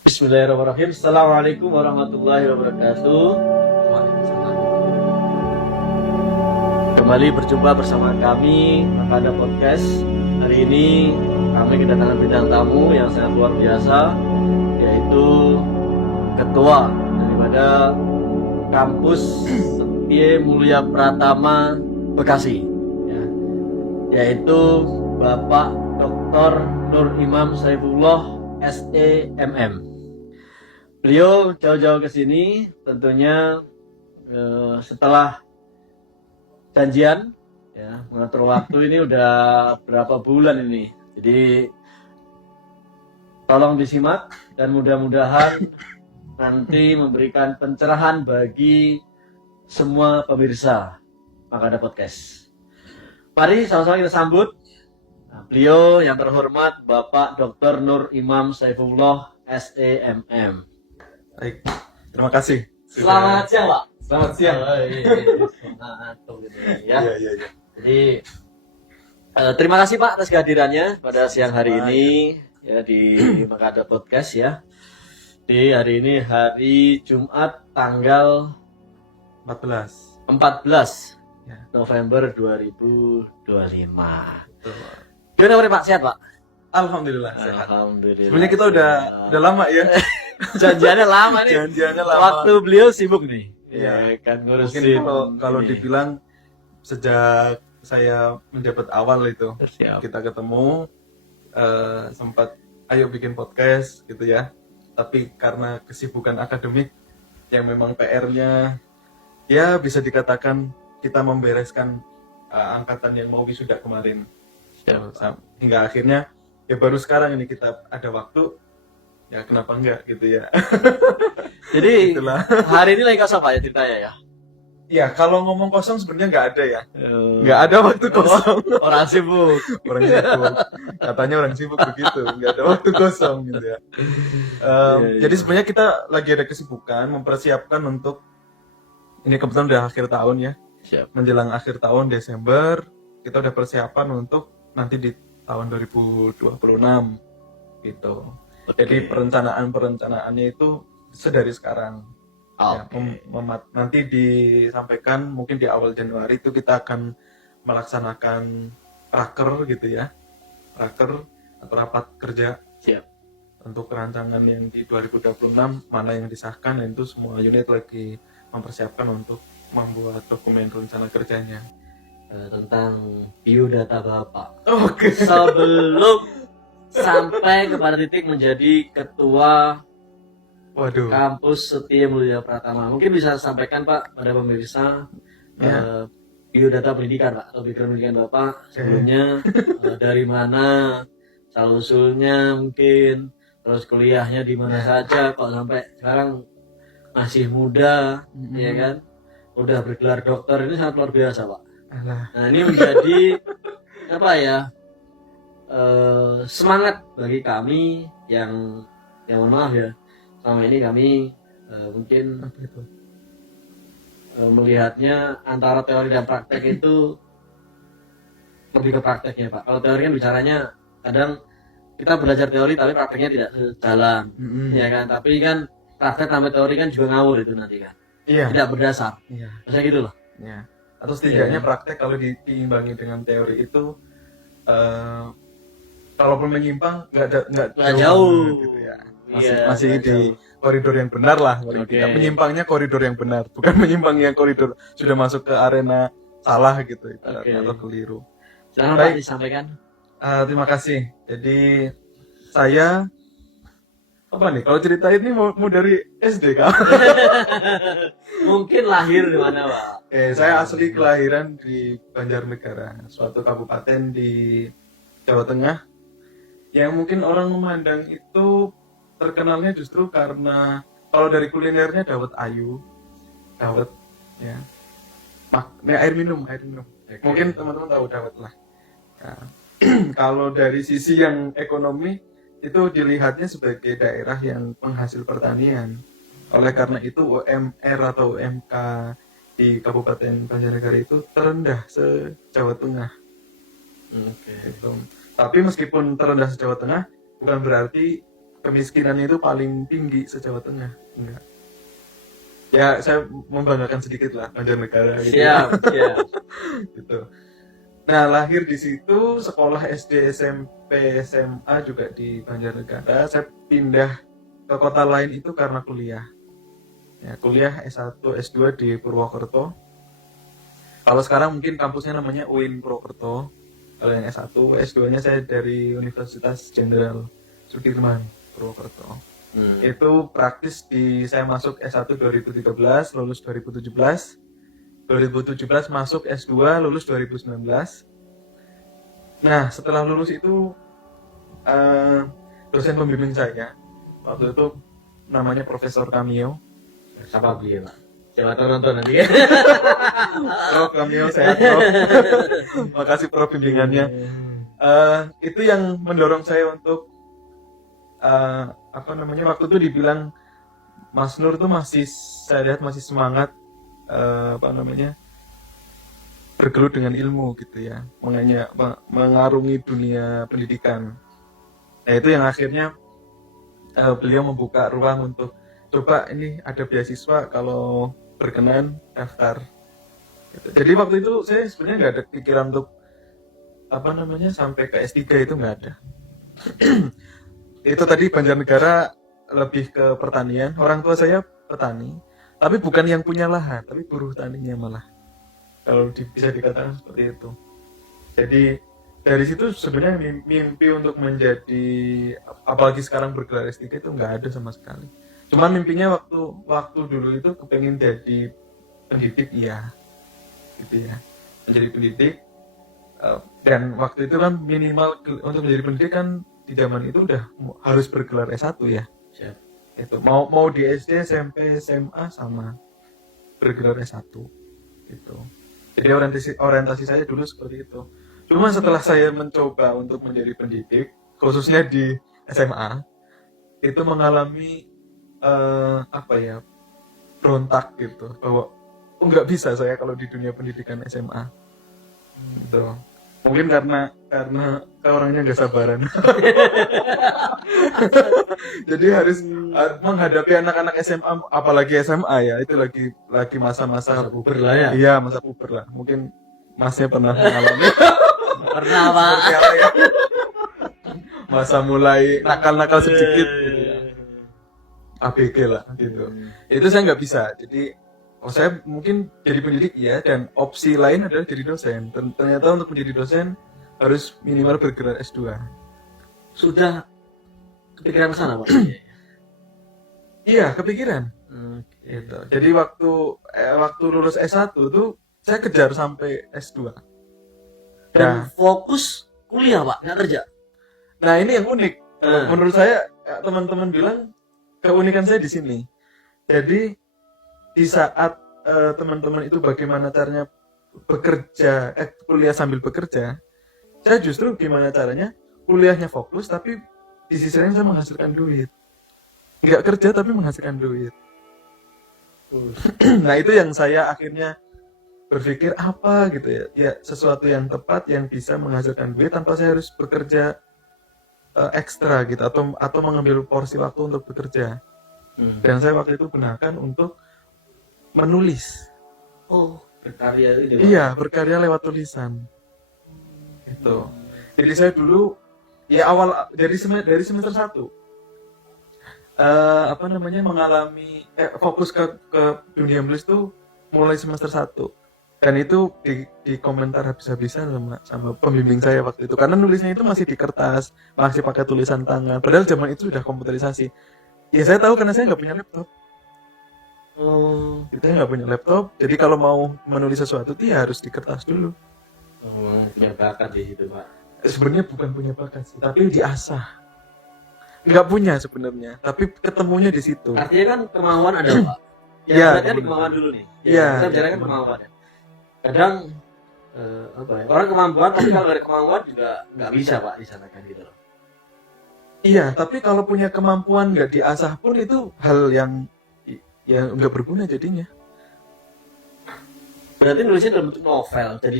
Bismillahirrahmanirrahim. Assalamualaikum warahmatullahi wabarakatuh. Kembali berjumpa bersama kami pada podcast. Hari ini kami kedatangan bintang tamu yang sangat luar biasa, yaitu ketua daripada kampus Setie Mulia Pratama Bekasi, yaitu Bapak Dr. Nur Imam Saifullah SEMM. Beliau jauh-jauh ke sini tentunya setelah janjian mengatur waktu ini udah berapa bulan ini. Jadi tolong disimak dan mudah-mudahan nanti memberikan pencerahan bagi semua pemirsa Makada Podcast. Mari sama-sama kita sambut beliau yang terhormat Bapak Dr. Nur Imam Saifullah SEMM. Baik, terima kasih. Selamat siang, Pak. Selamat siang. Semangat ya. Iya. Jadi terima kasih Pak atas kehadirannya pada siang hari ini ya di Makada Podcast ya. Di hari ini hari Jumat tanggal 14 ya. November 2025. Betul. Gimana Pak? Sehat Pak? Alhamdulillah sehat. Alhamdulillah. Sebenarnya kita udah lama ya. Janjiannya lama nih. Janjiannya lama. Waktu beliau sibuk nih. Iya. Kan Mungkin ngurusin. kalau dibilang sejak saya menjabat awal itu Siap. kita ketemu sempat ayo bikin podcast gitu ya. Tapi karena kesibukan akademik yang memang PR-nya ya bisa dikatakan kita membereskan angkatan yang mau wisuda kemarin. Hingga akhirnya ya baru sekarang ini kita ada waktu, ya kenapa enggak gitu ya. Jadi Itulah. hari ini lagi kosong Pak ya ceritanya ya. Ya kalau ngomong kosong sebenarnya nggak ada ya, nggak ada waktu kosong. Orang sibuk. Orang sibuk, katanya orang sibuk begitu, nggak ada waktu kosong gitu ya. Jadi sebenarnya kita lagi ada kesibukan mempersiapkan untuk ini, kebetulan udah akhir tahun ya. Siap. Menjelang akhir tahun Desember kita udah persiapan untuk nanti di tahun 2026 gitu. Jadi perencanaannya itu sedari sekarang. Ya, nanti disampaikan mungkin di awal Januari itu kita akan melaksanakan raker gitu ya. Raker atau rapat kerja. Siap. Untuk rancangan yang di 2026 mana yang disahkan, dan itu semua unit lagi mempersiapkan untuk membuat dokumen rencana kerjanya. Tentang biodata Bapak. Oke. Sebelum sampai kepada titik menjadi ketua Waduh. kampus Setie Mulia Pratama, mungkin bisa sampaikan Pak pada pemirsa biodata pendidikan Pak, atau background pendidikan Bapak sebelumnya dari mana, asal usulnya mungkin, terus kuliahnya di mana saja kok sampai sekarang masih muda, ya kan? Udah bergelar dokter, ini sangat luar biasa Pak. Nah ini menjadi apa ya, semangat bagi kami yang mohon maaf ya, selama ini kami mungkin melihatnya antara teori dan praktek itu lebih ke prakteknya Pak. Kalau teori kan bicaranya kadang kita belajar teori tapi prakteknya tidak sejalan, ya kan? Tapi kan praktek tambah teori kan juga ngawur itu nanti kan. Iya. Tidak berdasar. Iya. Maksudnya gitu loh. Ya. Atau setidaknya praktek kalau diimbangi dengan teori itu kalaupun menyimpang nggak jauh gitu ya. nggak Masih di jauh. koridor yang benar lah. Oke. Menyimpangnya koridor yang benar, bukan menyimpang yang koridor sudah masuk ke arena salah gitu atau keliru. Silahkan Baik. Pak disampaikan. Terima kasih. Jadi saya apa nih? Kalau cerita ini mau dari SD Kak? Mungkin lahir di mana Pak? Saya asli kelahiran di Banjarnegara, suatu kabupaten di Jawa Tengah, yang mungkin orang memandang itu terkenalnya justru karena kalau dari kulinernya dawet ayu, dawet ya, air minum. Mungkin teman-teman tahu dawet lah. Nah, kalau dari sisi yang ekonomi itu dilihatnya sebagai daerah yang penghasil pertanian. Oleh karena itu UMR atau UMK di Kabupaten Banjarnegara itu terendah se-Jawa Tengah. Gitu. Tapi meskipun terendah se-Jawa Tengah, bukan berarti kemiskinannya itu paling tinggi se-Jawa Tengah. Enggak. Ya, saya membanggakan sedikit lah Banjarnegara gitu. Siap. Gitu. Nah, lahir di situ, sekolah SD, SMP, SMA juga di Banjarnegara. Saya pindah ke kota lain itu karena kuliah. Ya, kuliah S1, S2 di Purwokerto. Kalau sekarang mungkin kampusnya namanya UIN Purwokerto. Kalau yang S1, S2-nya saya dari Universitas Jenderal Sudirman Purwokerto. Itu praktis saya masuk S1 2013, lulus 2017. 2017 masuk S2, lulus 2019. Nah, setelah lulus itu dosen pembimbing saya waktu itu namanya Profesor Cameo. Siapa beliau, Pak? Siapa tahu nonton nanti ya. Prof Cameo, sehat Prof. Makasih Prof bimbingannya. Itu yang mendorong saya untuk waktu itu dibilang Mas Nur tuh saya lihat masih semangat bergelut dengan ilmu gitu ya, mengarungi dunia pendidikan. Nah, itu yang akhirnya beliau membuka ruang untuk coba ini ada beasiswa kalau berkenan daftar. Gitu. Jadi waktu itu saya sebenarnya nggak ada pikiran untuk sampai ke S3 itu nggak ada. Itu tadi Banjarnegara lebih ke pertanian. Orang tua saya petani, tapi bukan yang punya lahan, tapi buruh taninya malah. Kalau bisa dikatakan seperti itu. Jadi dari situ sebenarnya mimpi untuk menjadi, apalagi sekarang bergelar S3 itu nggak ada sama sekali. Cuman mimpinya waktu dulu itu kepengen jadi pendidik, iya, gitu ya, menjadi pendidik. Dan waktu itu kan minimal untuk menjadi pendidik kan di zaman itu udah harus bergelar S1 ya. Siap. Itu mau di SD, SMP, SMA sama bergelar S1 gitu. Jadi orientasi saya dulu seperti itu. Cuma setelah saya mencoba untuk menjadi pendidik, khususnya di SMA, itu mengalami berontak gitu, bahwa nggak bisa saya kalau di dunia pendidikan SMA. Gitu. Mungkin karena orangnya nggak sabaran. Jadi harus menghadapi anak-anak SMA, apalagi SMA ya, itu lagi masa-masa puber lah ya. Iya, masa puber lah. Mungkin Masnya pernah mengalami. Pernah, Pak. Seperti apa ya? Masa mulai nakal-nakal sedikit gitu ya. ABG lah gitu. Itu saya nggak bisa. Jadi saya mungkin jadi pendidik ya, dan opsi lain adalah jadi dosen. Ternyata untuk menjadi dosen harus minimal bergelar S2. Sudah kepikiran ke sana, Pak? Iya, kepikiran. Gitu. Jadi waktu lulus S1 tuh saya kejar sampai S2. Dan fokus kuliah, Pak, nggak kerja. Nah, ini yang unik. Menurut saya teman-teman bilang keunikan saya di sini. Jadi di saat teman-teman itu bagaimana caranya kuliah sambil bekerja, saya justru gimana caranya kuliahnya fokus tapi di sisi lain saya menghasilkan duit. Nggak kerja tapi menghasilkan duit. Nah, itu yang saya akhirnya berpikir apa gitu ya, sesuatu yang tepat yang bisa menghasilkan duit tanpa saya harus bekerja ekstra gitu, atau mengambil porsi waktu untuk bekerja. Dan saya waktu itu gunakan untuk menulis. Berkarya ini, Pak. Iya, berkarya lewat tulisan. Gitu. Jadi saya dulu ya dari semester 1 mengalami fokus ke dunia menulis tuh mulai semester 1. Dan itu di komentar habis-habisan sama pembimbing saya waktu itu, karena nulisnya itu masih di kertas, masih pakai tulisan tangan, padahal zaman itu sudah komputerisasi. Ya saya tahu karena saya nggak punya laptop. Saya nggak punya laptop, jadi kalau mau menulis sesuatu ya harus di kertas dulu. Punya bakat di situ, Pak. Sebenarnya bukan punya bakat sih, tapi diasah. Nggak punya sebenarnya, tapi ketemunya di situ. Artinya kan kemauan ada, Pak. Iya. Kan kemauan dulu nih. Iya. Kita bicarakan kemauan. Kadang orang kemampuan, tapi kalau dari kemauan juga nggak bisa, Pak, disanakan gitu loh. Iya, tapi kalau punya kemampuan nggak diasah pun itu hal yang nggak berguna jadinya. Berarti nulisnya dalam bentuk novel, jadi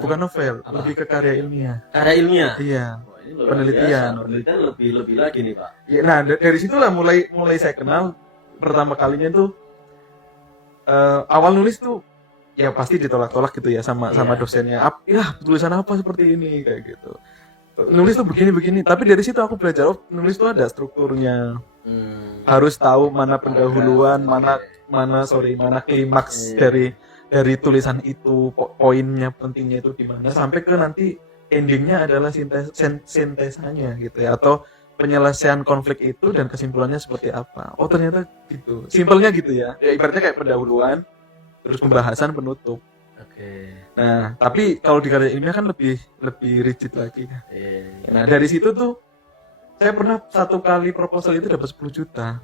Bukan novel, lebih ke karya ilmiah. Karya ilmiah. Iya. ini luar Penelitian. biasa. Penelitian lebih lagi nih Pak. Ya, nah dari situlah mulai saya kenal pertama kalinya tuh awal nulis tuh ya pasti ditolak-tolak gitu ya sama Iya. dosennya. Ya tulisan apa seperti ini kayak gitu. Nulis tuh begini-begini. Tapi dari situ aku belajar nulis tuh ada strukturnya. Harus tahu mana pendahuluan, mana klimaks dari tulisan itu, poinnya pentingnya itu di mana sampai ke nanti endingnya adalah sintesanya gitu ya, atau penyelesaian konflik itu dan kesimpulannya seperti apa. Oh ternyata gitu, simpelnya gitu ya. Ya ibaratnya kayak pendahuluan, terus pembahasan, penutup. Oke. Nah tapi kalau di karya ilmiah kan lebih rigid lagi. Iya. Nah dari situ tuh saya pernah satu kali proposal itu dapat 10 juta.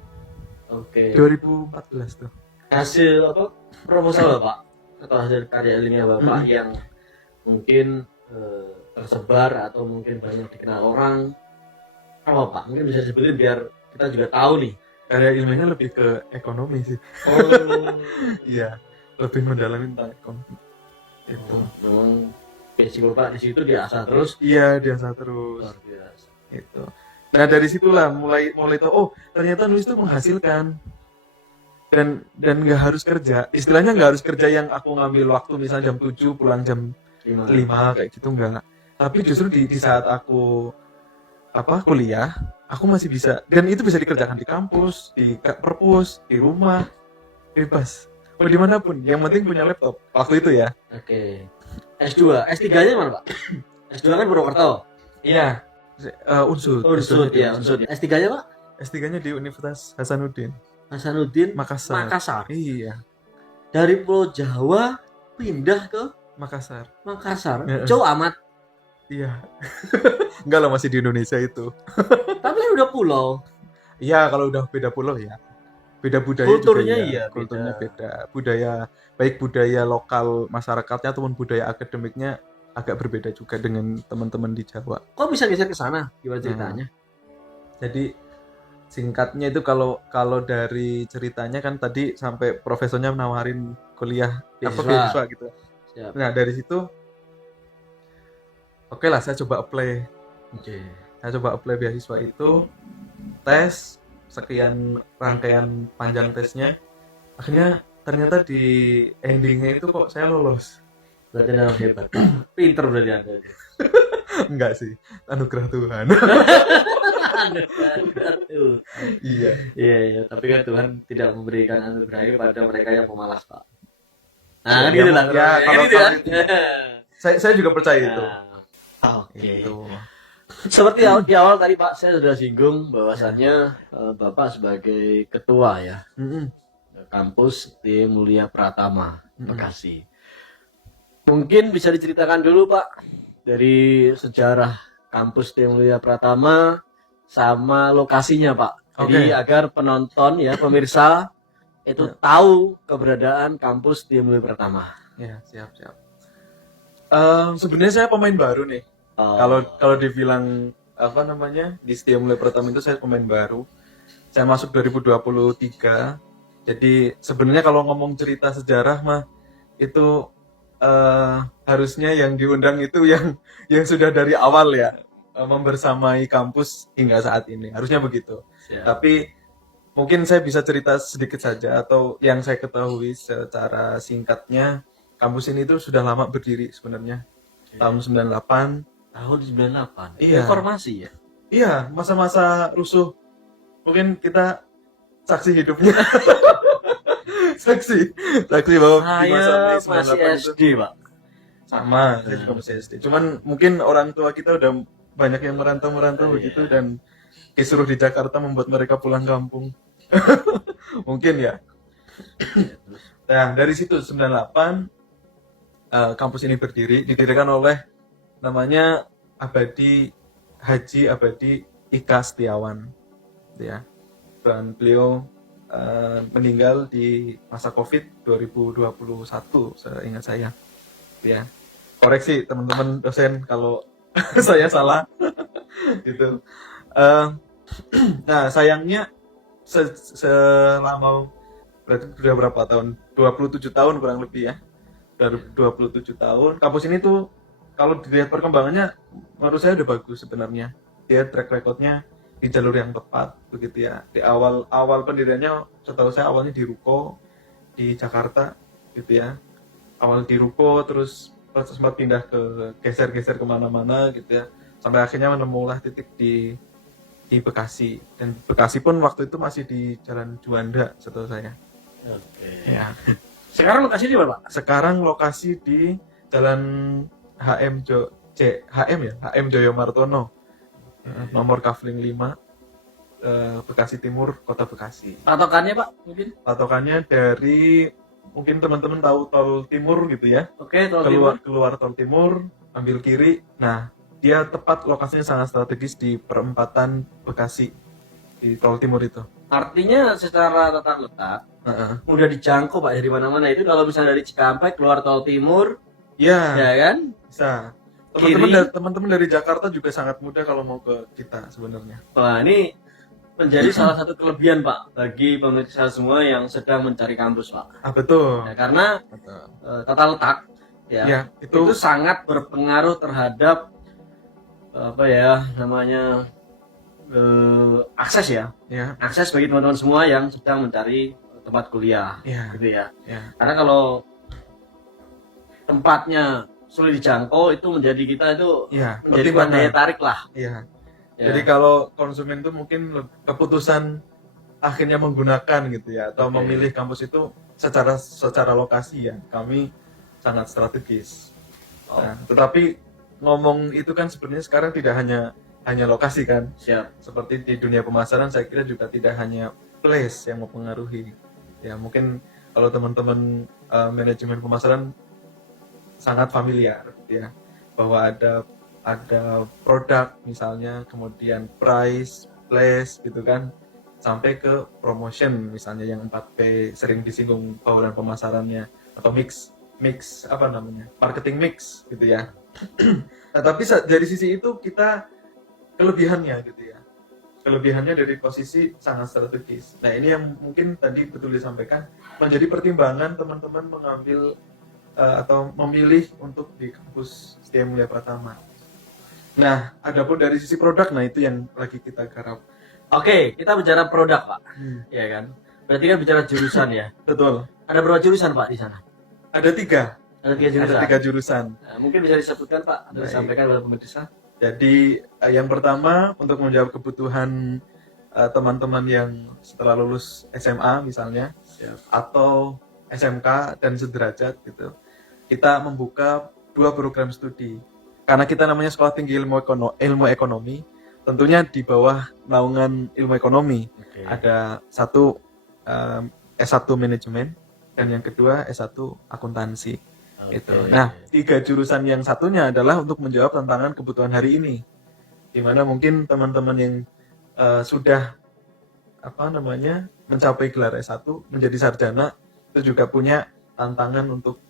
Oke. 2014 tuh. Hasil apa proposal Bapak atau hasil karya ilmiah Bapak yang mungkin tersebar atau mungkin banyak dikenal orang apa Pak? Mungkin bisa disebutin biar kita juga tahu nih. Karya ilmiahnya lebih ke ekonomi sih. Oh. Iya, lebih mendalami tentang ekonomi. Itu. Memang basic Bapak di situ diasah terus. Iya, biasa terus. Luar biasa. Itu. Nah dari situlah mulai tuh ternyata nulis itu menghasilkan dan nggak harus kerja. Istilahnya nggak harus kerja yang aku ngambil waktu misalnya jam 7 pulang jam 5 kayak gitu enggak. Tapi justru di saat aku kuliah, aku masih bisa, dan itu bisa dikerjakan di kampus, di perpus, di rumah, bebas. Mau dimanapun, yang penting punya laptop. Waktu itu ya. Oke. S2, S3-nya mana Pak? S2 kan Purwokerto. Iya. Unsur. Ya, Unsur. S3-nya Pak? S3-nya di Universitas Hasanuddin, Hasanuddin Makassar. Makassar. Iya, Dari Pulau Jawa pindah ke Makassar. Makassar. Heeh. Jauh amat. Iya. Enggak lah, masih di Indonesia itu. Tapi kan udah pulau. Iya, kalau udah beda pulau ya. Beda budaya Kulturnya juga, iya, kulturnya beda. Budaya, baik budaya lokal masyarakatnya ataupun budaya akademiknya agak berbeda juga dengan teman-teman di Jawa. Kok bisa geser ke sana? Gimana ceritanya? Jadi singkatnya itu kalau dari ceritanya kan tadi sampai profesornya menawarin kuliah beasiswa gitu. Siap. Nah, dari situ oke lah, saya coba apply. Oke. Saya coba apply beasiswa itu, tes sekian rangkaian panjang tesnya. Akhirnya ternyata di endingnya itu kok saya lolos. Berarti Anda hebat. Pinter berarti Anda. Enggak sih, anugerah Tuhan. Iya. Iya, tapi kan Tuhan tidak memberikan anugerahnya pada mereka yang pemalas, Pak. Ya, Nah, kan gitu lah. ya, kalau gitu ya. itu. Saya juga percaya itu. Nah, oke. Itu. Seperti di awal tadi Pak, saya sudah singgung bahwasannya Bapak sebagai ketua ya kampus di Mulia Pratama Bekasi. Mungkin bisa diceritakan dulu Pak dari sejarah kampus di Mulia Pratama sama lokasinya Pak. Jadi agar penonton ya pemirsa itu tahu keberadaan kampus di Mulia Pratama. Ya, siap. Sebenarnya saya pemain baru nih. Kalau dibilang di Setia Mulia Pratama itu saya pemain baru. Saya masuk 2023. Jadi sebenarnya kalau ngomong cerita sejarah mah itu harusnya yang diundang itu yang sudah dari awal ya membersamai kampus hingga saat ini. Harusnya begitu. Siap. Tapi mungkin saya bisa cerita sedikit saja atau yang saya ketahui secara singkatnya, kampus ini tuh sudah lama berdiri sebenarnya. Tahun 98. Tahun 98. Iya. Reformasi ya. Iya, masa-masa rusuh. Mungkin kita saksi hidupnya. saksi bahwa di masa Mei 98 masih itu SD, Pak. sama, saya juga masih SD. Cuman mungkin orang tua kita udah banyak yang merantau begitu dan kisruh di Jakarta membuat mereka pulang kampung. Mungkin ya. Nah, dari situ 98 kampus ini didirikan oleh namanya Haji Abadi Ika Setiawan, ya. Dan beliau meninggal di masa COVID 2021, seingat saya, ya. Koreksi teman-teman dosen kalau saya salah, gitu. Nah, sayangnya selama berarti sudah berapa tahun? 27 tahun kurang lebih ya. Dari 27 tahun kampus ini tuh kalau dilihat perkembangannya menurut saya udah bagus sebenarnya. Dia track recordnya di jalur yang tepat begitu ya. Di awal pendiriannya setahu saya awalnya di Ruko di Jakarta gitu ya. Awal di Ruko terus sempat pindah ke geser-geser kemana-mana gitu ya. Sampai akhirnya menemulah titik di Bekasi, dan Bekasi pun waktu itu masih di Jalan Juanda setahu saya. Oke. Ya. Sekarang lokasi di mana, Pak? Sekarang lokasi di Jalan HM Joyo Martono, nomor kafling 5, Bekasi Timur, Kota Bekasi. Patokannya, Pak, mungkin? Patokannya dari mungkin teman-teman tahu tol timur gitu ya. Oke, tol timur. Keluar tol timur, ambil kiri. Nah, dia tepat lokasinya sangat strategis di perempatan Bekasi di tol timur itu. Artinya secara tata letak mudah dijangkau, Pak, dari mana-mana. Itu kalau misalnya dari Cikampek keluar tol timur, Ya, ya kan? bisa. Teman-teman dari Jakarta juga sangat mudah kalau mau ke kita sebenarnya. Wah, ini menjadi salah satu kelebihan, Pak, bagi pemirsa semua yang sedang mencari kampus, Pak. Betul. Ya, karena Betul. tata letak ya, Ya, itu sangat berpengaruh terhadap apa ya namanya akses ya. Ya. Akses bagi teman-teman semua yang sedang mencari tempat kuliah, Ya. gitu ya. Ya. Karena kalau tempatnya sulit dijangkau, itu menjadi kita itu Ya, menjadi pertimbangan. daya tarik lah. Iya. Ya. Jadi kalau konsumen itu mungkin keputusan akhirnya menggunakan gitu ya, atau memilih kampus itu secara lokasi ya, kami sangat strategis. Nah, tetapi ngomong itu kan sebenarnya sekarang tidak hanya lokasi kan. Siap. Seperti di dunia pemasaran saya kira juga tidak hanya place yang mempengaruhi. Ya mungkin kalau teman-teman manajemen pemasaran sangat familiar ya, bahwa ada produk misalnya, kemudian price, place gitu kan, sampai ke promotion misalnya yang 4P sering disinggung bauran pemasarannya, atau mix apa namanya, marketing mix gitu ya. Nah, tapi dari sisi itu kita kelebihannya gitu ya, kelebihannya dari posisi sangat strategis. Nah ini yang mungkin tadi betul disampaikan menjadi pertimbangan teman-teman mengambil atau memilih untuk di kampus Setia Mulia Pratama. Nah, adapun dari sisi produk, nah itu yang lagi kita garap. Oke, kita bicara produk, Pak. Ya kan? Berarti kan bicara jurusan ya. Betul. Ada berapa jurusan, Pak, di sana? Ada 3. Ada 3 jurusan. Ada 3 jurusan. Nah, mungkin bisa disebutkan, Pak, atau disampaikan kepada pemirsa. Jadi yang pertama untuk menjawab kebutuhan teman-teman yang setelah lulus SMA misalnya, atau SMK dan sederajat gitu, kita membuka 2 program studi. Karena kita namanya Sekolah Tinggi Ilmu Ekonomi, tentunya di bawah naungan ilmu ekonomi. Ada satu S1 manajemen dan yang kedua S1 akuntansi. Itu. Nah, 3 jurusan yang satunya adalah untuk menjawab tantangan kebutuhan hari ini. Di mana mungkin teman-teman yang sudah mencapai gelar S1 menjadi sarjana itu juga punya tantangan untuk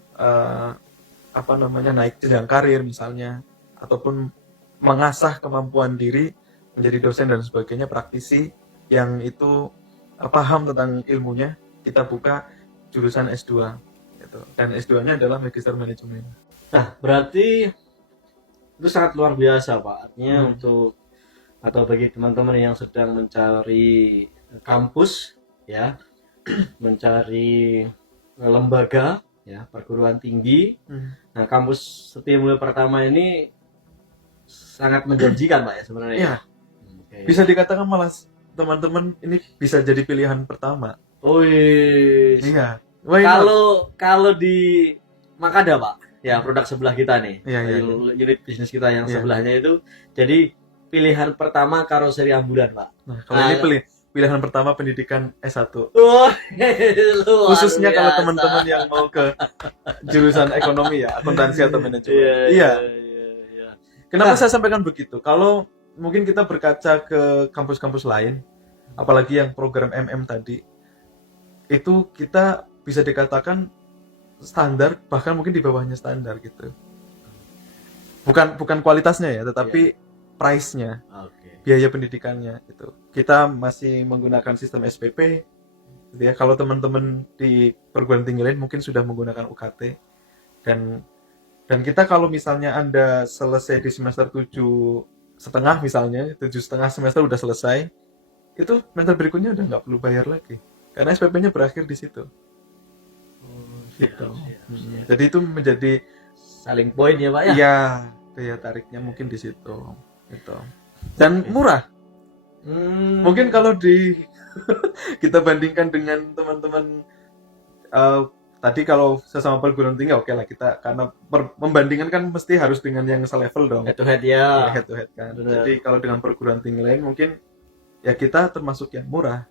naik jenjang karir misalnya, ataupun mengasah kemampuan diri menjadi dosen dan sebagainya, praktisi yang itu paham tentang ilmunya. Kita buka jurusan S2 gitu. Dan S2-nya adalah Magister Manajemen. Nah, berarti itu sangat luar biasa, Pak. Artinya untuk atau bagi teman-teman yang sedang mencari kampus ya, mencari lembaga ya, perguruan tinggi. Nah, kampus Setia Mulia Pratama ini sangat menjanjikan, Pak, ya sebenarnya. Iya. Bisa dikatakan malah teman-teman ini bisa jadi pilihan pertama. Iya. Kalau di Makada, Pak, ya produk sebelah kita nih, unit bisnis kita yang sebelahnya itu, jadi pilihan pertama karoseri ambulan, Pak. Nah, kalau ini pilihan pertama pendidikan S1. Khususnya kalau teman-teman yang mau ke jurusan ekonomi ya, akuntansi atau manajemen. Iya. Kenapa saya sampaikan begitu? Kalau mungkin kita berkaca ke kampus-kampus lain, apalagi yang program MM tadi, itu kita bisa dikatakan standar, bahkan mungkin di bawahnya standar gitu. Bukan kualitasnya ya, tetapi price-nya, biaya pendidikannya gitu. Kita masih menggunakan sistem SPP gitu ya. Kalau teman-teman di perguruan tinggi lain mungkin sudah menggunakan UKT, dan Dan kita kalau misalnya Anda selesai di semester 7,5 misalnya, 7,5 semester udah selesai, itu semester berikutnya udah nggak perlu bayar lagi. Karena SPP-nya berakhir di situ. Gitu. Jadi itu menjadi Saling poin ya Pak ya. ya daya tariknya mungkin di situ. Gitu. Dan murah. Mungkin kalau kita bandingkan dengan teman-teman tadi kalau sesama perguruan tinggi oke lah kita, karena membandingkan kan mesti harus dengan yang selevel dong. Head to head ya. Head to head kan. Bener. Jadi kalau dengan perguruan tinggi lain mungkin ya kita termasuk yang murah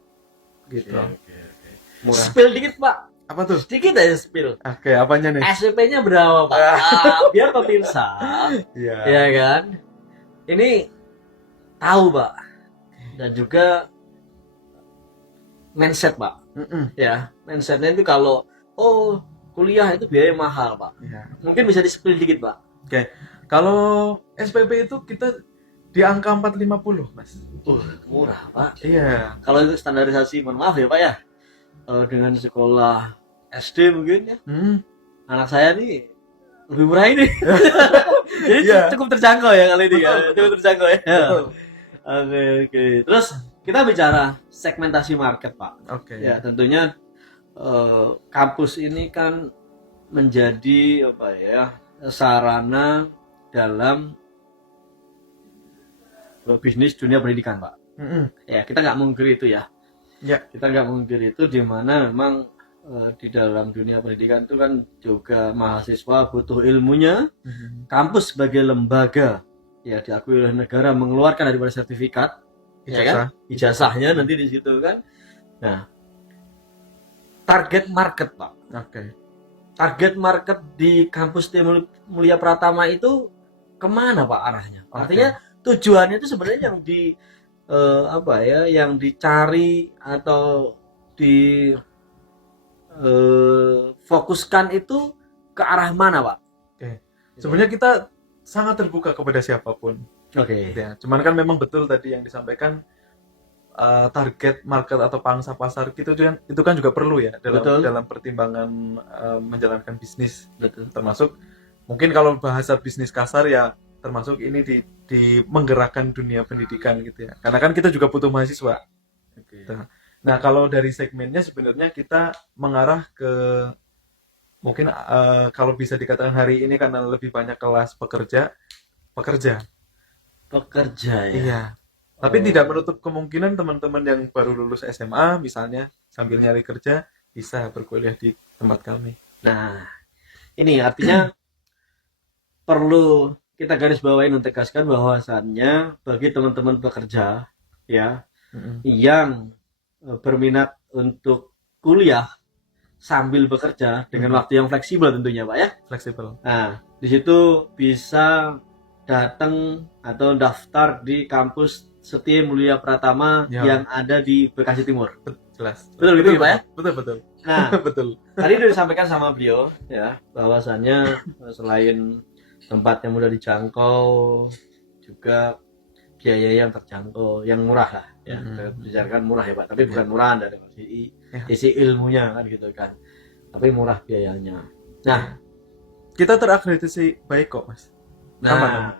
gitu. Murah. Spill dikit Pak. Apa tuh? Sedikit aja spill. Oke, apanya nih? SPP-nya berapa Pak? Biar pemirsa, Iya. ya kan? Ini tahu Pak. Dan juga mindset Pak. Ya, mindsetnya itu kalau kuliah itu biaya mahal Pak. Iya. Mungkin bisa di-spill dikit Pak. Oke. Kalau SPP itu kita di angka 450, Mas. Murah Pak. Iya. Kalau itu standarisasi, mohon maaf ya Pak ya. Dengan sekolah SD mungkin ya. Anak saya nih lebih murah ini. Jadi Iya. cukup terjangkau ya kali ini ya. Betul. Cukup terjangkau ya. Betul. Oke. Terus kita bicara segmentasi market Pak. Oke. Ya tentunya kampus ini kan menjadi apa ya, sarana dalam bisnis dunia pendidikan Pak. Ya kita nggak mungkiri itu ya. Ya. Kita nggak mungkiri itu, di mana memang di dalam dunia pendidikan itu kan juga mahasiswa butuh ilmunya. Kampus sebagai lembaga ya diakui oleh negara mengeluarkan daripada sertifikat, ya kan? Ijazahnya nanti di situ kan. Nah, target market Pak. Oke. Target market di kampus Mulia Pratama itu kemana Pak arahnya? Artinya tujuannya itu sebenarnya yang yang dicari atau fokuskan itu ke arah mana Pak? Oke. Sebenarnya kita sangat terbuka kepada siapapun. Oke. Ya, cuman kan memang betul tadi yang disampaikan, target market atau pangsa pasar itu kan juga perlu ya dalam pertimbangan menjalankan bisnis. Betul. Termasuk mungkin kalau bahasa bisnis kasar ya termasuk ini di menggerakkan dunia pendidikan gitu ya. Karena kan kita juga butuh mahasiswa. Oke. Nah, kalau dari segmennya sebenarnya kita mengarah ke mungkin kalau bisa dikatakan hari ini karena lebih banyak kelas pekerja ya. Iya. Tapi tidak menutup kemungkinan teman-teman yang baru lulus SMA misalnya sambil nyari kerja bisa berkuliah di tempat kami. Nah, ini artinya perlu kita garis bawahi dan tegaskan bahwasannya bagi teman-teman pekerja ya yang berminat untuk kuliah sambil bekerja dengan waktu yang fleksibel tentunya Pak ya. Fleksibel. Nah, di situ bisa datang atau daftar di kampus Setia Mulia Pratama yang ada di Bekasi Timur. Jelas. Betul gitu Pak ya? Betul. Nah, betul. Tadi sudah disampaikan sama beliau ya bahwasannya selain tempat yang mudah dijangkau juga biaya yang terjangkau, yang murah lah ya. Kita bicarakan murah ya Pak, tapi bukan murah dari sisi ilmunya kan gitu kan. Tapi murah biayanya. Nah, kita terakreditasi baik kok Mas. Aman.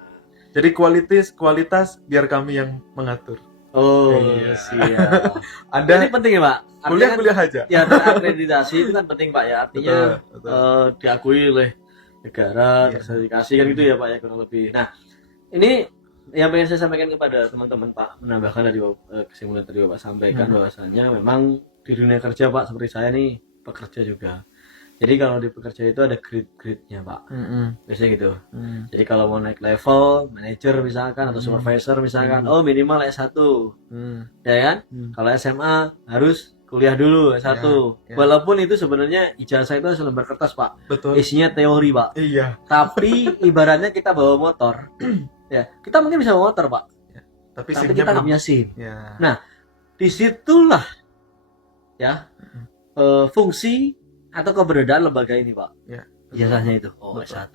Jadi kualitas biar kami yang mengatur. Siap. Ini penting ya Pak. Kuliah aja. Ya terakreditasi itu kan penting Pak ya. Artinya betul. Diakui oleh negara, tersertifikasi kan gitu ya Pak ya kurang lebih. Nah, ini yang pengen saya sampaikan kepada teman-teman Pak, menambahkan dari kesimpulan tadi Bapak sampaikan bahwasannya memang di dunia kerja Pak seperti saya nih pekerja juga. Jadi kalau di pekerja itu ada grade-nya Pak. Biasanya gitu. Jadi kalau mau naik level, manajer misalkan atau supervisor misalkan, minimal S1. Ya kan? Kalau SMA harus kuliah dulu S1. Walaupun itu sebenarnya ijazah itu selembar kertas Pak. Betul. Isinya teori Pak. Iya. Tapi ibaratnya kita bawa motor. Ya, kita mungkin bisa bawa motor Pak. Ya. Tapi kita nggak punya SIM. Ya. Nah, disitulah ya fungsi atau keberadaan lembaga ini Pak. Ya. Ijazahnya itu S1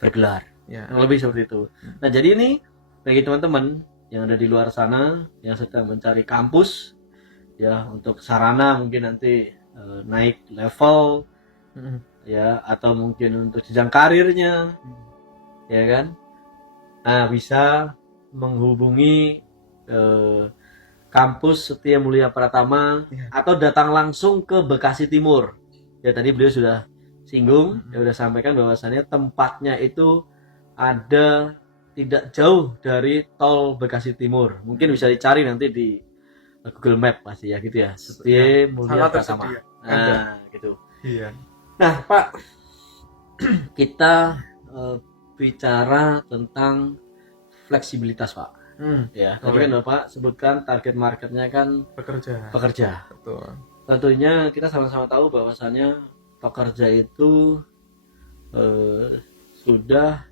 bergelar. Ya. Lebih seperti itu. Nah, jadi ini bagi teman-teman yang ada di luar sana yang sedang mencari kampus ya untuk sarana mungkin nanti naik level ya, atau mungkin untuk jenjang karirnya, ya kan. Nah, bisa menghubungi kampus Setia Mulia Pratama Iya. atau datang langsung ke Bekasi Timur. Ya, tadi beliau sudah singgung, ya udah sampaikan bahwasannya tempatnya itu ada tidak jauh dari tol Bekasi Timur. Mungkin bisa dicari nanti di Google Map pasti ya gitu ya. Setia Mulia sangat Pratama. tersedia. Nah, gitu. Iya. Nah, Pak, kita bicara tentang fleksibilitas, Pak. Ya, tadi kan Bapak sebutkan target marketnya kan pekerja. Betul. Tentunya kita sama-sama tahu bahwasannya pekerja itu sudah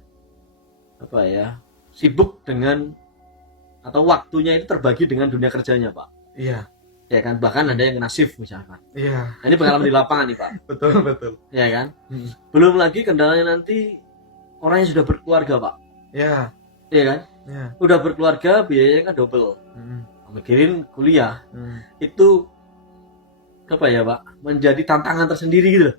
apa ya, sibuk dengan atau waktunya itu terbagi dengan dunia kerjanya, Pak. Iya. Ya kan, bahkan ada yang kena shift misalkan. Iya. Nah, ini pengalaman di lapangan nih, Pak. Betul. Ya kan? Belum lagi kendalanya nanti orang yang sudah berkeluarga, Pak. Iya. Iya kan? Iya. Udah berkeluarga biayanya kan double. Mikirin kuliah. Itu apa ya, Pak? Menjadi tantangan tersendiri gitu loh.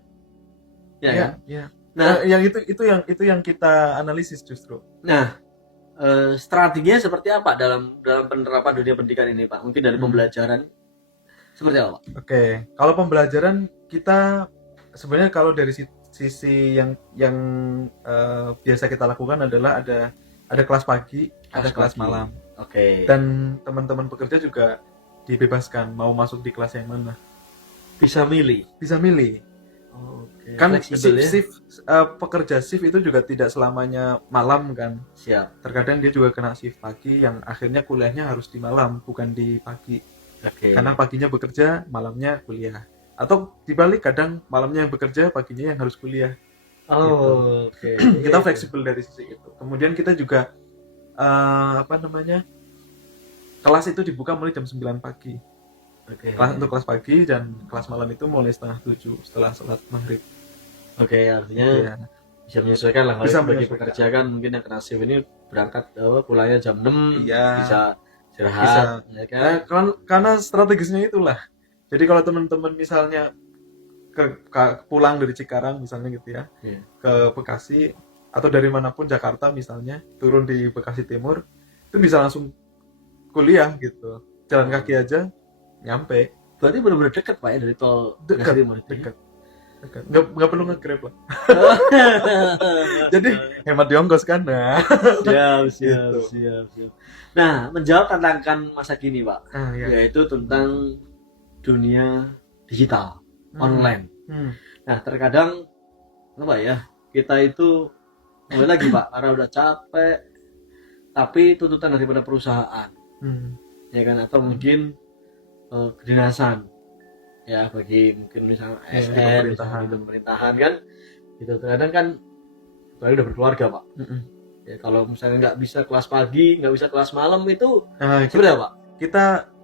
Ya kan? Iya. Nah, yang itu yang kita analisis justru. Nah, strateginya seperti apa dalam penerapan dunia pendidikan ini, Pak? Mungkin dari pembelajaran seperti apa, Pak? Oke, kalau pembelajaran kita sebenarnya kalau dari sisi yang biasa kita lakukan adalah ada kelas pagi, ada kelas malam. Oke. Dan teman-teman pekerja juga dibebaskan mau masuk di kelas yang mana. Bisa milih. Oke. Kan Fleksibel ya? pekerja shift itu juga tidak selamanya malam kan. Siap. Terkadang dia juga kena shift pagi yang akhirnya kuliahnya harus di malam bukan di pagi. Oke. Karena paginya bekerja, malamnya kuliah. Atau dibalik, kadang malamnya yang bekerja, paginya yang harus kuliah. Oh, oke. Kita fleksibel dari sisi itu. Kemudian kita juga kelas itu dibuka mulai jam 9 pagi. Oke. Untuk kelas pagi dan kelas malam itu mulai 6:30 setelah sholat maghrib. Oke, artinya Iya. bisa menyesuaikan lah. Bisa Kalau bagi menyesuaikan. pekerja kan mungkin yang kena shift ini berangkat pulangnya jam 6, Iya. bisa istirahat, ya kan? Karena strategisnya itulah. Jadi kalau teman-teman misalnya pulang dari Cikarang misalnya gitu ya, Iya. ke Bekasi atau dari manapun Jakarta misalnya, turun di Bekasi Timur, itu bisa langsung kuliah gitu. Jalan kaki aja nyampe. Berarti benar-benar dekat, Pak ya, dari tol Dekat. Bekasi Timur itu? Dekat. Nggak perlu nge-grab lah. Jadi hemat di ongkos kan. Nah. Siap. Nah, menjawab tantangan masa kini, Pak, Iya. yaitu tentang dunia digital, online. Nah, terkadang apa ya, kita itu mulai lagi, Pak, karena udah capek, tapi tuntutan daripada perusahaan, ya kan, atau mungkin kedinasan, ya bagi mungkin misalnya ASN, misalnya di pemerintahan kan, gitu. Terkadang kan apalagi udah berkeluarga, Pak. Ya, kalau misalnya nggak bisa kelas pagi, nggak bisa kelas malam itu seperti apa, Pak?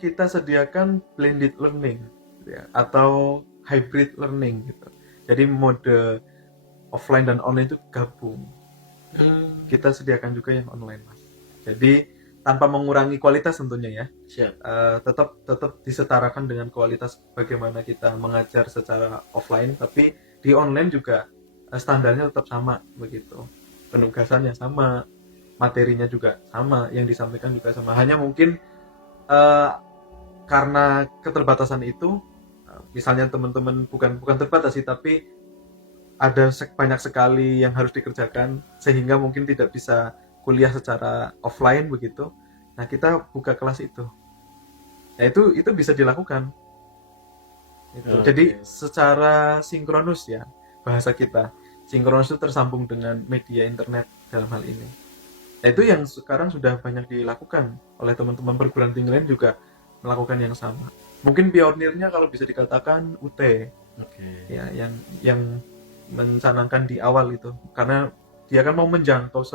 Kita sediakan blended learning ya, atau hybrid learning gitu. Jadi mode offline dan online itu gabung. Kita sediakan juga yang online, Mas. Jadi tanpa mengurangi kualitas tentunya ya. Siap. Tetap disetarakan dengan kualitas bagaimana kita mengajar secara offline, tapi di online juga standarnya tetap sama begitu. Penugasannya sama, materinya juga sama, yang disampaikan juga sama. Hanya mungkin karena keterbatasan itu, misalnya teman-teman bukan terbatas sih, tapi ada banyak sekali yang harus dikerjakan sehingga mungkin tidak bisa kuliah secara offline begitu. Nah, kita buka kelas itu. Ya itu bisa dilakukan. Jadi secara sinkronus ya, bahasa kita. Sinkronus itu tersambung dengan media internet dalam hal ini. Nah, itu yang sekarang sudah banyak dilakukan oleh teman-teman perguruan tinggi lain juga melakukan yang sama. Mungkin pionirnya kalau bisa dikatakan UT. Ya, yang mencanangkan di awal itu. Karena dia kan mau menjangkau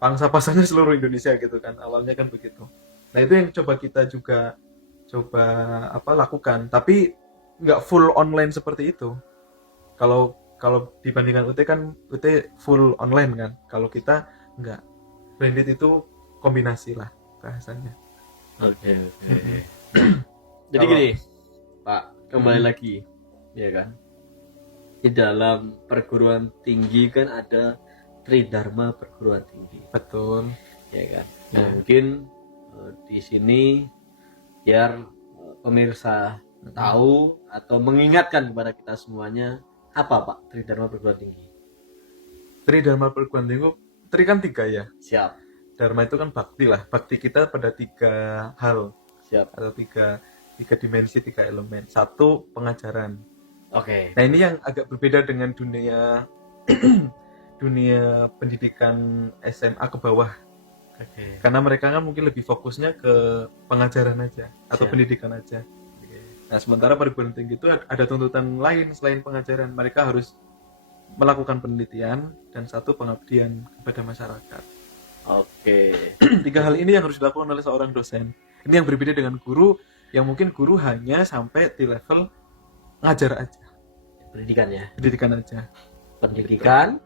pangsa pasarnya seluruh Indonesia gitu kan. Awalnya kan begitu. Nah, itu yang kita juga lakukan. Tapi nggak full online seperti itu. Kalau dibandingkan UT kan UT full online kan. Kalau kita nggak. Blended itu kombinasi lah bahasanya. Oke. Jadi gini, Pak, kembali lagi, ya kan? di dalam perguruan tinggi kan ada Tridharma perguruan tinggi, Betul. ya kan. Ya. Nah, mungkin di sini biar pemirsa tahu atau mengingatkan kepada kita semuanya, apa Pak Tridharma perguruan tinggi? Tridharma perguruan tinggi, tri kan 3 ya. Siap, Dharma itu kan bakti lah. Bakti kita pada 3 hal siap. atau tiga dimensi, 3 elemen. Satu, pengajaran. Oke. Nah, ini yang agak berbeda dengan dunia dunia pendidikan SMA ke bawah. Oke. Karena mereka kan mungkin lebih fokusnya ke pengajaran aja atau Siap. pendidikan aja. Nah, sementara perguruan tinggi itu ada tuntutan lain selain pengajaran. Mereka harus melakukan penelitian dan satu pengabdian kepada masyarakat. Oke. 3 hal ini yang harus dilakukan oleh seorang dosen. Ini yang berbeda dengan guru, yang mungkin guru hanya sampai di level ngajar aja, Pendidikan ya. pendidikan aja, Pendidikan,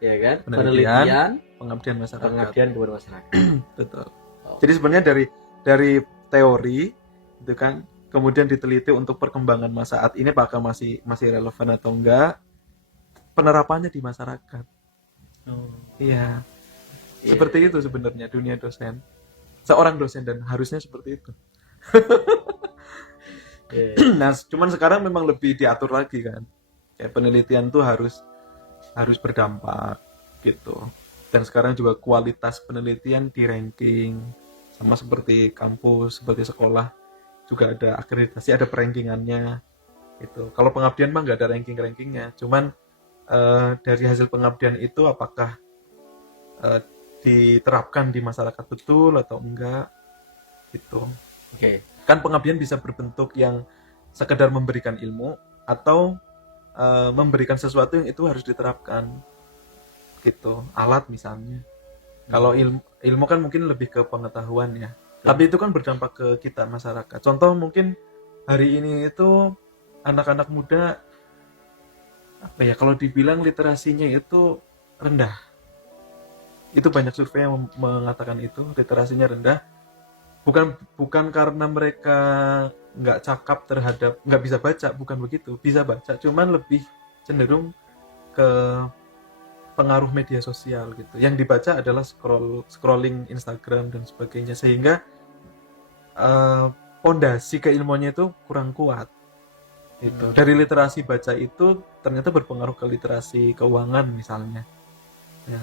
ya kan? Penelitian, pengabdian masyarakat. pengabdian kepada masyarakat. Betul. Oh. Jadi sebenarnya dari teori itu kan, kemudian diteliti untuk perkembangan masa saat ini apakah masih relevan atau enggak, penerapannya di masyarakat. Iya. Iya. Seperti itu sebenarnya dunia dosen. Seorang dosen dan harusnya seperti itu. Iya. Nah, cuman sekarang memang lebih diatur lagi kan. Kayak penelitian tuh harus berdampak gitu. Dan sekarang juga kualitas penelitian di ranking sama seperti kampus, seperti sekolah juga ada akreditasi, ada perankingannya gitu. Kalau pengabdian mah nggak ada ranking-rankingnya. Cuman dari hasil pengabdian itu apakah diterapkan di masyarakat betul atau enggak gitu. Oke. Kan pengabdian bisa berbentuk yang sekedar memberikan ilmu atau memberikan sesuatu yang itu harus diterapkan gitu, alat misalnya. Kalau ilmu kan mungkin lebih ke pengetahuan ya, tapi itu kan berdampak ke kita masyarakat. Contoh mungkin hari ini itu anak-anak muda apa ya, kalau dibilang literasinya itu rendah, itu banyak survei yang mengatakan itu literasinya rendah. Bukan karena mereka nggak cakap terhadap, nggak bisa baca, bukan begitu, bisa baca, cuman lebih cenderung ke pengaruh media sosial gitu. Yang dibaca adalah scrolling Instagram dan sebagainya, sehingga pondasi keilmuannya itu kurang kuat gitu. Dari literasi baca itu ternyata berpengaruh ke literasi keuangan misalnya ya,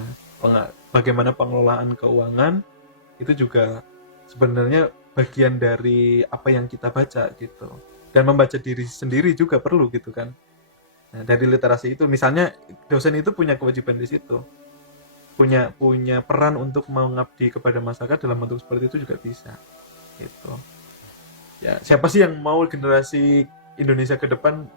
bagaimana pengelolaan keuangan itu juga sebenarnya bagian dari apa yang kita baca gitu. Dan membaca diri sendiri juga perlu gitu kan. Nah, dari literasi itu misalnya dosen itu punya kewajiban di situ, punya peran untuk mengabdi kepada masyarakat dalam bentuk seperti itu juga bisa gitu ya. Siapa sih yang mau generasi Indonesia ke depan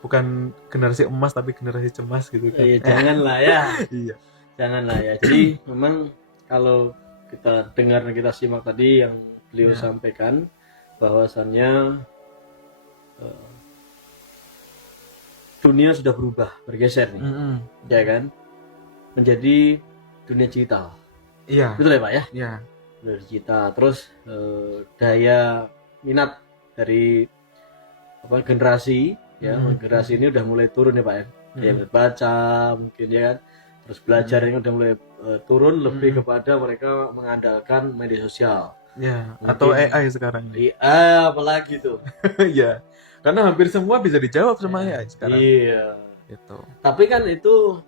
bukan generasi emas tapi generasi cemas gitu kan. Janganlah ya. Iya. Janganlah ya. Jadi memang kalau kita dengar dan kita simak tadi yang beliau Ya. sampaikan, bahwasannya dunia sudah berubah, bergeser nih, ya kan, menjadi dunia digital. Iya. Betul ya Pak ya? Iya. Dunia digital. Terus daya minat dari generasi ya, generasi ini udah mulai turun ya Pak ya. Dia baca mungkin ya kan. Terus belajar ini udah mulai turun, lebih kepada mereka mengandalkan media sosial. Ya, Mungkin atau AI sekarang. Iya, apalagi tuh. Iya. Karena hampir semua bisa dijawab sama AI sekarang. Iya. Gitu. Tapi kan itu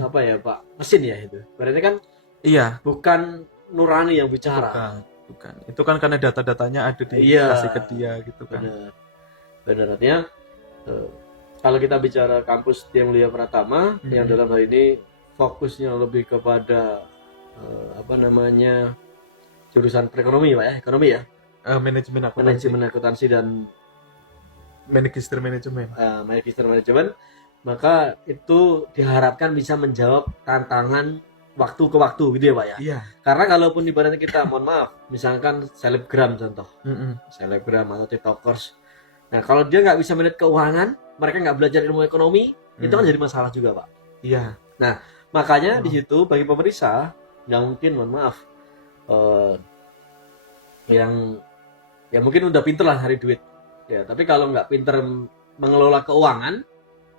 apa ya Pak? Mesin ya itu. Berarti kan Iya, bukan nurani yang bicara. bukan. Itu kan karena data-datanya ada di Iya. kasih ke dia gitu kan. Benar. Artinya kalau kita bicara kampus Setia Mulia Pratama yang dalam hal ini fokusnya lebih kepada jurusan perekonomi Pak ya, ekonomi ya, Manajemen akuntansi dan magister manajemen. magister manajemen, maka itu diharapkan bisa menjawab tantangan waktu ke waktu gitu ya Pak ya. Iya. Karena kalaupun ibaratnya kita mohon maaf, misalkan selebgram contoh, selebgram atau tiktokers, nah kalau dia nggak bisa manage keuangan, mereka nggak belajar ilmu ekonomi, itu kan jadi masalah juga Pak. Iya. Nah makanya di situ bagi pemerintah yang mungkin mohon maaf yang mungkin udah pinter lah cari duit ya, tapi kalau nggak pinter mengelola keuangan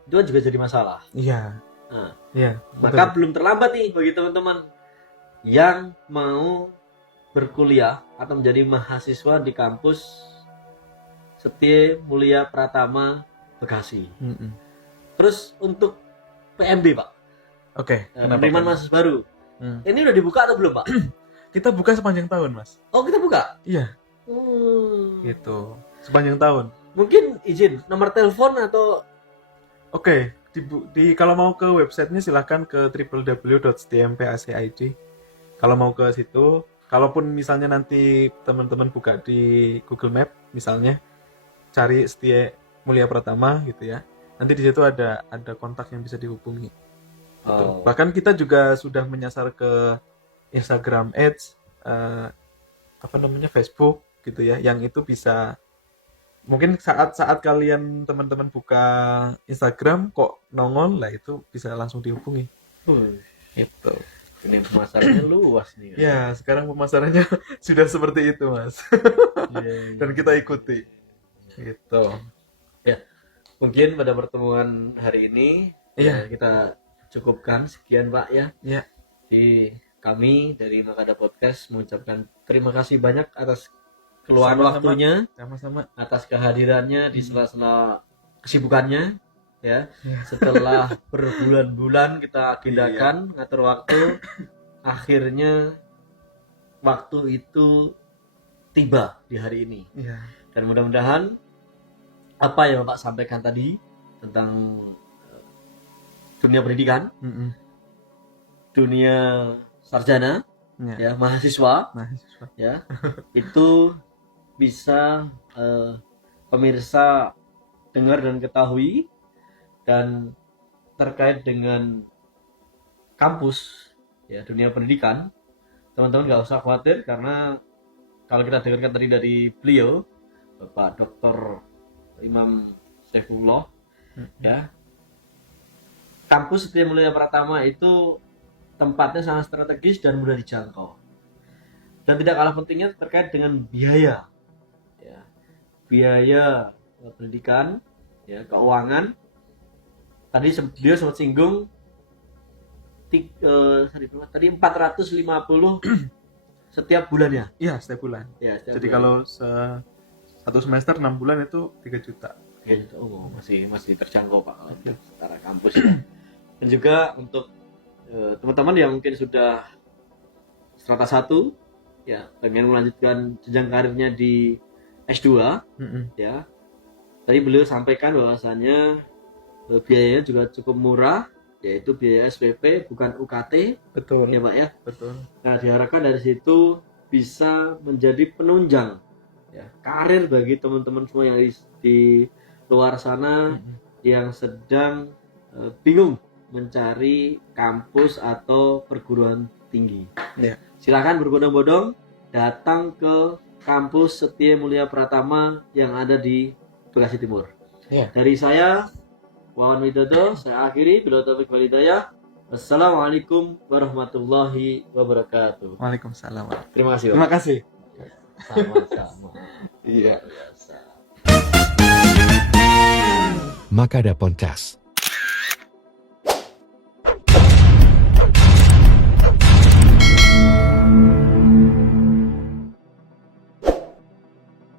itu kan juga jadi masalah. Iya. Nah, Iya. maka belum terlambat nih bagi teman-teman yang mau berkuliah atau menjadi mahasiswa di kampus Setia Mulia Pratama Bekasi. Mm-mm. Terus untuk PMB Pak, Oke. Kenapa? penerimaan mahasiswa baru, ini udah dibuka atau belum Pak? Kita buka sepanjang tahun, Mas. Oh kita buka? Iya. Gitu. Sepanjang tahun. Mungkin izin nomor telepon atau Oke. Kalau mau ke websitenya silahkan ke www.stmpac.id. Kalau mau ke situ, kalaupun misalnya nanti teman-teman buka di Google Map misalnya, cari Setia Mulia Pratama gitu ya. Nanti di situ ada kontak yang bisa dihubungi. Gitu. Bahkan kita juga sudah menyasar ke Instagram Ads, Facebook gitu ya, yang itu bisa mungkin saat kalian teman-teman buka Instagram kok nongol lah, itu bisa langsung dihubungi. Gitu. ini pemasarannya luas nih. Ya, sekarang pemasarannya sudah seperti itu, Mas. Dan kita ikuti. Gitu. Ya, mungkin pada pertemuan hari ini kita cukupkan sekian Pak ya. Ya. Di kami dari Makada Podcast mengucapkan terima kasih banyak atas keluhan waktunya, Sama-sama. atas kehadirannya di sela-sela kesibukannya ya. Setelah berbulan-bulan kita agendakan ngatur waktu, akhirnya waktu itu tiba di hari ini. Iya. Dan mudah-mudahan apa yang Bapak sampaikan tadi tentang dunia pendidikan, dunia sarjana, ya mahasiswa, ya itu bisa pemirsa dengar dan ketahui. Dan terkait dengan kampus, ya dunia pendidikan, teman-teman nggak usah khawatir, karena kalau kita dengarkan tadi dari beliau, Bapak Dr. Imam Saifullah, ya kampus Setia Mulia Pratama itu tempatnya sangat strategis dan mudah dijangkau. Dan tidak kalah pentingnya terkait dengan biaya, ya biaya pendidikan, ya keuangan. Tadi beliau sempat singgung tadi 450 setiap bulannya. Iya, setiap bulan. Ya, jadi bulan. Kalau satu semester 6 bulan itu 3 juta. 3 juta. Oh, masih terjangkau Pak kalau secara kampus ya. Dan juga untuk teman-teman yang mungkin sudah strata 1 ya, pengen melanjutkan jenjang karirnya di S2 ya. Tadi beliau sampaikan bahwasannya biayanya juga cukup murah, yaitu biaya SPP bukan UKT. Betul. Ya Pak ya. Betul. Nah diharapkan dari situ bisa menjadi penunjang ya karir bagi teman-teman semua yang di luar sana yang sedang bingung mencari kampus atau perguruan tinggi. Ya. Silakan berbondong-bondong datang ke kampus Setia Mulia Pratama yang ada di Bekasi Timur. Ya. Dari saya Wawan Widodo, saya akhiri. Bila taufiq wal hidayah. Wassalamualaikum warahmatullahi wabarakatuh. Waalaikumsalam. Terima kasih. Terima kasih. Sama-sama. Iya. Biasa. Makada Podcast.